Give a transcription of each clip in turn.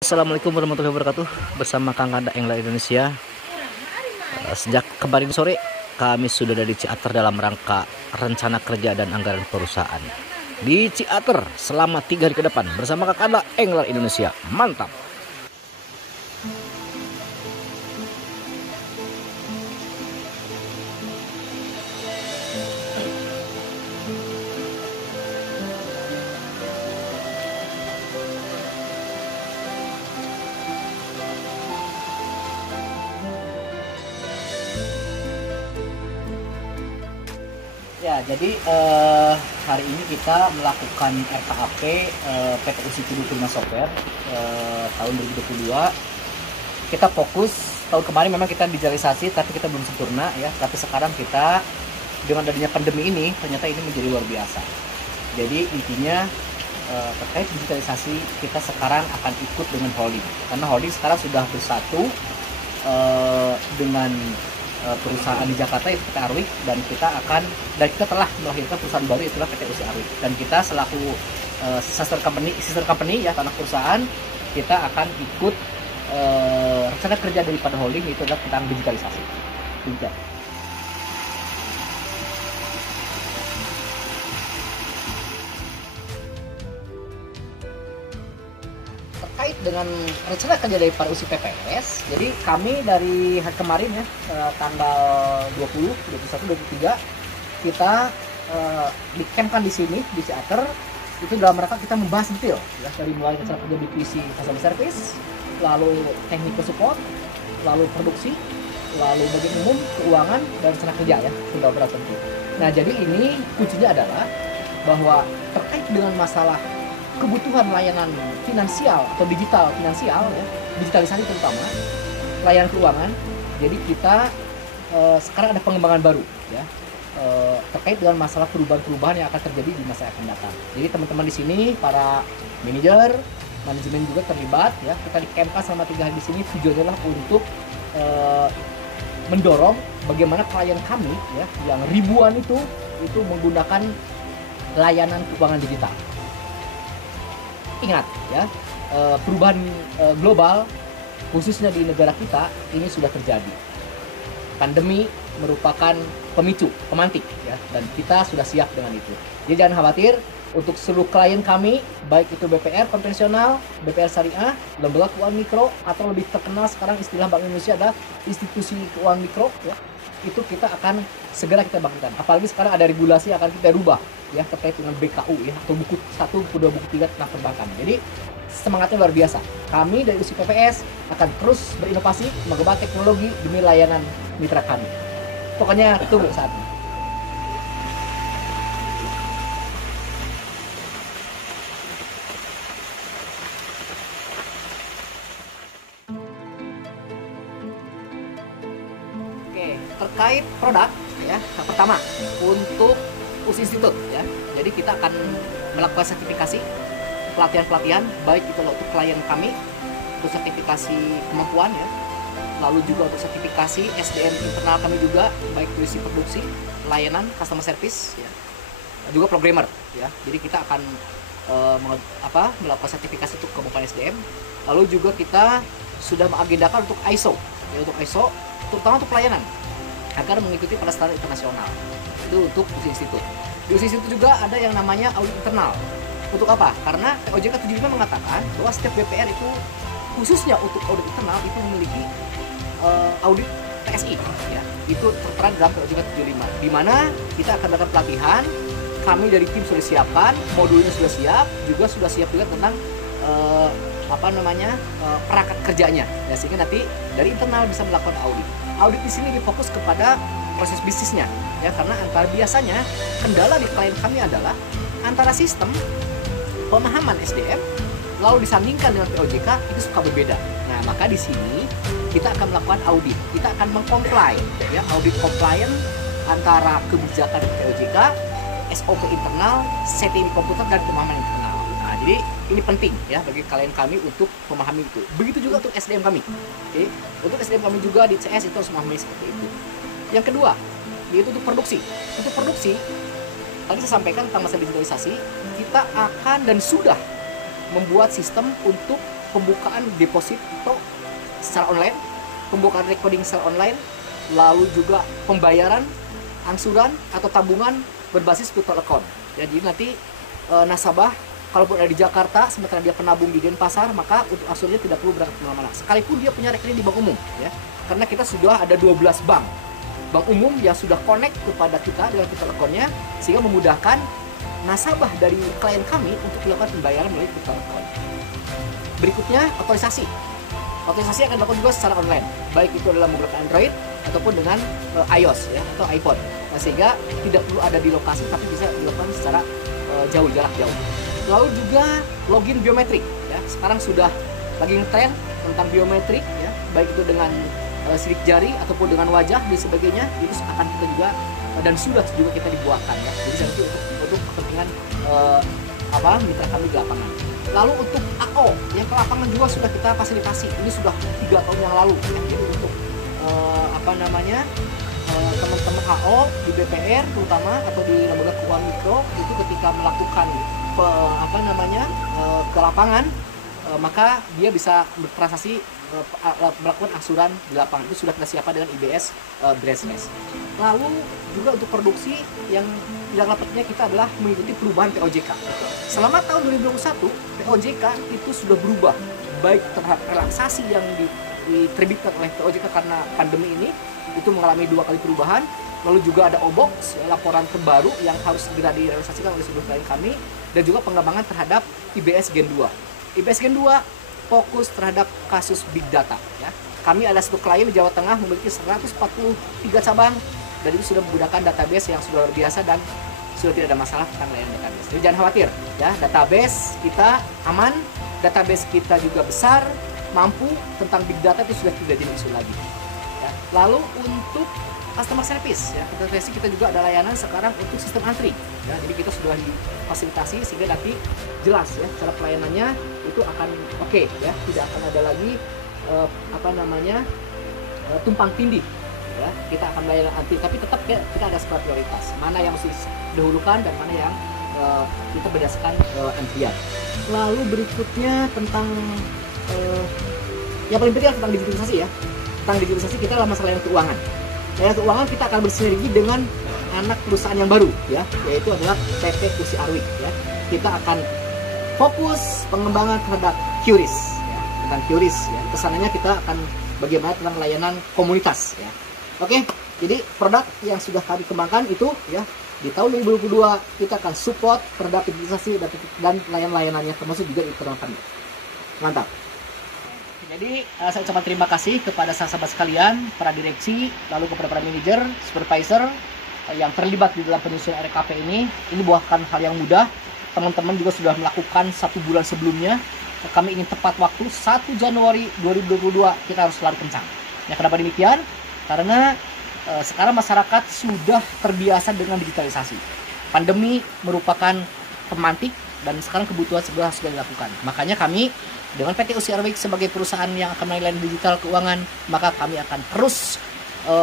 Assalamualaikum warahmatullahi wabarakatuh. Bersama Kang Kanda Englar Indonesia. Sejak kemarin sore kami sudah ada di Ciater dalam rangka rencana kerja dan anggaran perusahaan. Di Ciater selama 3 hari ke depan bersama Kang Kanda Englar Indonesia. Mantap. Ya, jadi hari ini kita melakukan RKAP PT Usiku 25 Software tahun 2022. Kita fokus, tahun kemarin memang kita digitalisasi tapi kita belum sempurna ya. Tapi sekarang kita dengan adanya pandemi ini ternyata ini menjadi luar biasa. Jadi intinya terkait digitalisasi kita sekarang akan ikut dengan holding. Karena holding sekarang sudah bersatu dengan perusahaan di Jakarta yaitu PT Arwik, dan kita telah melahirkan perusahaan baru yaitu PT Usi Arwik, dan kita selaku sister company ya, anak perusahaan, kita akan ikut rencana kerja daripada holding, itu adalah tentang digitalisasi. Terkait dengan rencana kerja dari para USI PPS, jadi kami dari hari kemarin ya, tanggal 20, 21, 23 kita dicampkan di sini di Ciater. Itu dalam rangka kita membahas detail ya, dari mulai rencana kerja divisi customer service, lalu technical support, lalu produksi, lalu bagian umum, keuangan, dan rencana kerja ya, sudah berat tentu. Nah, jadi ini kuncinya adalah bahwa terkait dengan masalah kebutuhan layanan finansial atau digital finansial ya, digitalisasi terutama layanan keuangan. Jadi kita sekarang ada pengembangan baru ya, terkait dengan masalah perubahan-perubahan yang akan terjadi di masa yang akan datang. Jadi teman-teman di sini, para manajemen juga terlibat ya. Kita di-campus selama 3 hari di sini, tujuannya adalah untuk mendorong bagaimana klien kami ya yang ribuan itu menggunakan layanan keuangan digital. Ingat ya, perubahan global khususnya di negara kita ini sudah terjadi. Pandemi merupakan pemantik ya, dan kita sudah siap dengan itu. Jadi jangan khawatir, untuk seluruh klien kami, baik itu BPR konvensional, BPR syariah, lembaga keuangan mikro, atau lebih terkenal sekarang istilah Bank Indonesia adalah institusi keuangan mikro ya, itu kita akan segera kita bangkitkan. Apalagi sekarang ada regulasi yang akan kita rubah ya, terkait dengan BKU ya, atau buku 1, buku 2, buku 3 tentang perbankan. Jadi semangatnya luar biasa. Kami dari USI PPS akan terus berinovasi, mengembangkan teknologi demi layanan mitra kami. Pokoknya tunggu saatnya. Oke, terkait produk ya, yang pertama untuk USI Institute ya. Jadi kita akan melakukan sertifikasi pelatihan baik itu untuk klien kami, untuk sertifikasi kemampuan ya, lalu juga untuk sertifikasi SDM internal kami juga, baik dari produksi, layanan, customer service ya, juga programmer ya. Jadi kita akan melakukan sertifikasi untuk kemampuan SDM. Lalu juga kita sudah mengagendakan untuk ISO ya, untuk ISO terutama untuk pelayanan agar mengikuti pada standar internasional. Itu untuk USI Institute. Di USI Institute juga ada yang namanya audit internal. Untuk apa? Karena OJK 75 mengatakan bahwa setiap BPR itu khususnya untuk audit internal itu memiliki audit TSI ya. Itu tertera dalam OJK 75, di mana kita akan melakukan pelatihan. Kami dari tim sudah siapkan, modulnya sudah siap, juga sudah siap juga tentang perangkat kerjanya ya, sehingga nanti dari internal bisa melakukan audit. Audit di sini difokus kepada proses bisnisnya ya, karena biasanya kendala di klien kami adalah antara sistem pemahaman SDM lalu disandingkan dengan POJK itu suka berbeda. Nah, maka di sini kita akan melakukan audit. Kita akan mengcomply ya, audit compliant antara kebijakan POJK, SOP internal, setting komputer, dan pemahaman internal. Nah, jadi ini penting ya bagi klien kami untuk memahami itu. Begitu juga untuk SDM kami. Oke. Untuk SDM kami juga di CS itu harus memahami seperti itu. Yang kedua, yaitu untuk produksi. Untuk produksi, tadi saya sampaikan tentang masalah digitalisasi, kita akan dan sudah membuat sistem untuk pembukaan deposito secara online, pembukaan rekening secara online, lalu juga pembayaran angsuran atau tabungan berbasis virtual account. Jadi nanti nasabah kalaupun ada di Jakarta sementara dia penabung di Denpasar, maka untuk angsurannya tidak perlu berangkat kemana-mana. Sekalipun dia punya rekening di bank umum, ya, karena kita sudah ada 12 bank umum yang sudah connect kepada kita dengan virtual account-nya, sehingga memudahkan nasabah dari klien kami untuk melakukan pembayaran melalui virtual account. Berikutnya, otorisasi. Otorisasi akan dilakukan juga secara online, baik itu adalah menggunakan Android ataupun dengan iOS, ya, atau iPhone. Nah, sehingga tidak perlu ada di lokasi, tapi bisa dilakukan secara jarak jauh. Lalu juga login biometrik, ya. Sekarang sudah lagi ngetren tentang biometrik, ya, baik itu dengan sidik jari ataupun dengan wajah dan sebagainya. Itu akan kita juga dan sudah juga kita dibuatkan, ya. Jadi nanti untuk kepentingan mitra kami di lapangan. Lalu untuk AO yang ke lapangan juga sudah kita fasilitasi. Ini sudah 3 tahun yang lalu, ya. Jadi untuk teman-teman AO di BPR terutama atau di lembaga keuangan mikro itu ketika melakukan ke lapangan, maka dia bisa bertransaksi melakukan angsuran di lapangan. Itu sudah kita siapkan dengan IBS Braceless. Lalu juga untuk produksi yang dapatnya kita adalah mengikuti perubahan POJK. Selama tahun 2021 POJK itu sudah berubah, baik terhadap relaksasi yang diterbitkan oleh POJK karena pandemi ini itu mengalami 2 kali perubahan. Lalu juga ada OBOX, laporan terbaru yang harus segera direalisasikan oleh seluruh klien kami, dan juga pengembangan terhadap IBS Gen 2. IBS Gen 2 fokus terhadap kasus Big Data, ya. Kami ada satu klien di Jawa Tengah memiliki 143 cabang, dan itu sudah menggunakan database yang sudah luar biasa dan sudah tidak ada masalah tentang layanan database. Jadi jangan khawatir, ya, database kita aman, database kita juga besar, mampu, tentang Big Data itu sudah tidak jadi isu lagi. Ya. Lalu untuk customer service, ya, kita juga ada layanan sekarang untuk sistem antri, ya. Jadi kita sudah difasilitasi sehingga nanti jelas, ya, cara pelayanannya itu akan oke, ya, tidak akan ada lagi tumpang tindih, ya. Kita akan layanan antri, tapi tetap, ya, kita ada skala prioritas, mana yang mesti didahulukan dan mana yang kita berdasarkan antrian. Lalu berikutnya tentang yang paling penting tentang digitalisasi, ya. Tentang digitalisasi kita adalah masalah layanan keuangan. Layanan keuangan kita akan bersinergi dengan anak perusahaan yang baru, ya, yaitu adalah PT Kursi Arwik, ya. Kita akan fokus pengembangan terhadap QRIS, ya, tentang QRIS, ya. Kesananya kita akan bagaimana tentang layanan komunitas, ya. Oke, jadi produk yang sudah kami kembangkan itu, ya, di tahun 2022 kita akan support terhadap digitalisasi dan layanan-layanannya, termasuk juga internal kami. Mantap. Jadi saya ucapkan terima kasih kepada sahabat sekalian, para direksi, lalu kepada para manajer, supervisor yang terlibat di dalam penyusunan RKP ini. Ini bukan hal yang mudah. Teman-teman juga sudah melakukan 1 bulan sebelumnya. Kami ingin tepat waktu 1 Januari 2022 kita harus lari kencang. Ya, kenapa demikian? Karena sekarang masyarakat sudah terbiasa dengan digitalisasi. Pandemi merupakan pemantik dan sekarang kebutuhan segera sudah dilakukan. Makanya kami dengan PT Kursi Arwik sebagai perusahaan yang akan melayani digital keuangan, maka kami akan terus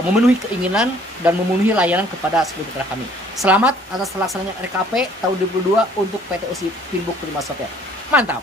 memenuhi keinginan dan memenuhi layanan kepada seluruh mitra kami. Selamat atas terlaksananya RKP tahun 2022 untuk PT Kursi Pinbook Prima Software. Mantap!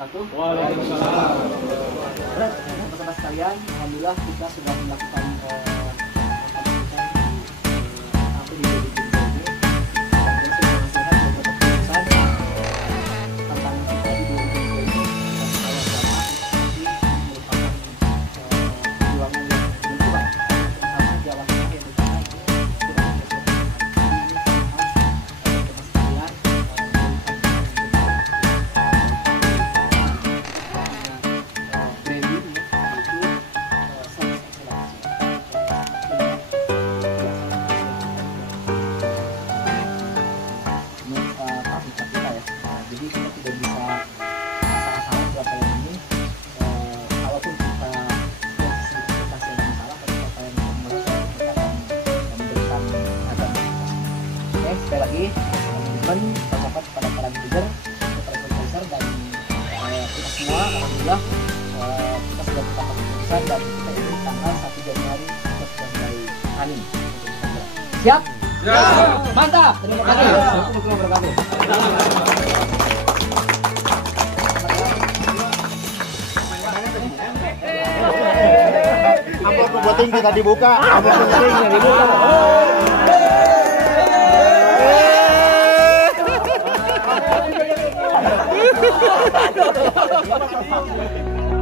wabarakatuh. Waalaikumsalam. Teman-teman sekalian, alhamdulillah kita sudah melakukan sekali lagi teman-teman ucapkan kepada para leader, para supervisor dan kita semua alhamdulillah kita sudah tetap keputusan dan kita ini tanggal 1 Januari untuk mulai running. Siap? Ya. Mantap. Terima kasih. Assalamualaikum warahmatullahi wabarakatuh. Amplop buatin kita dibuka. Amplop buatin dibuka. Hahaha.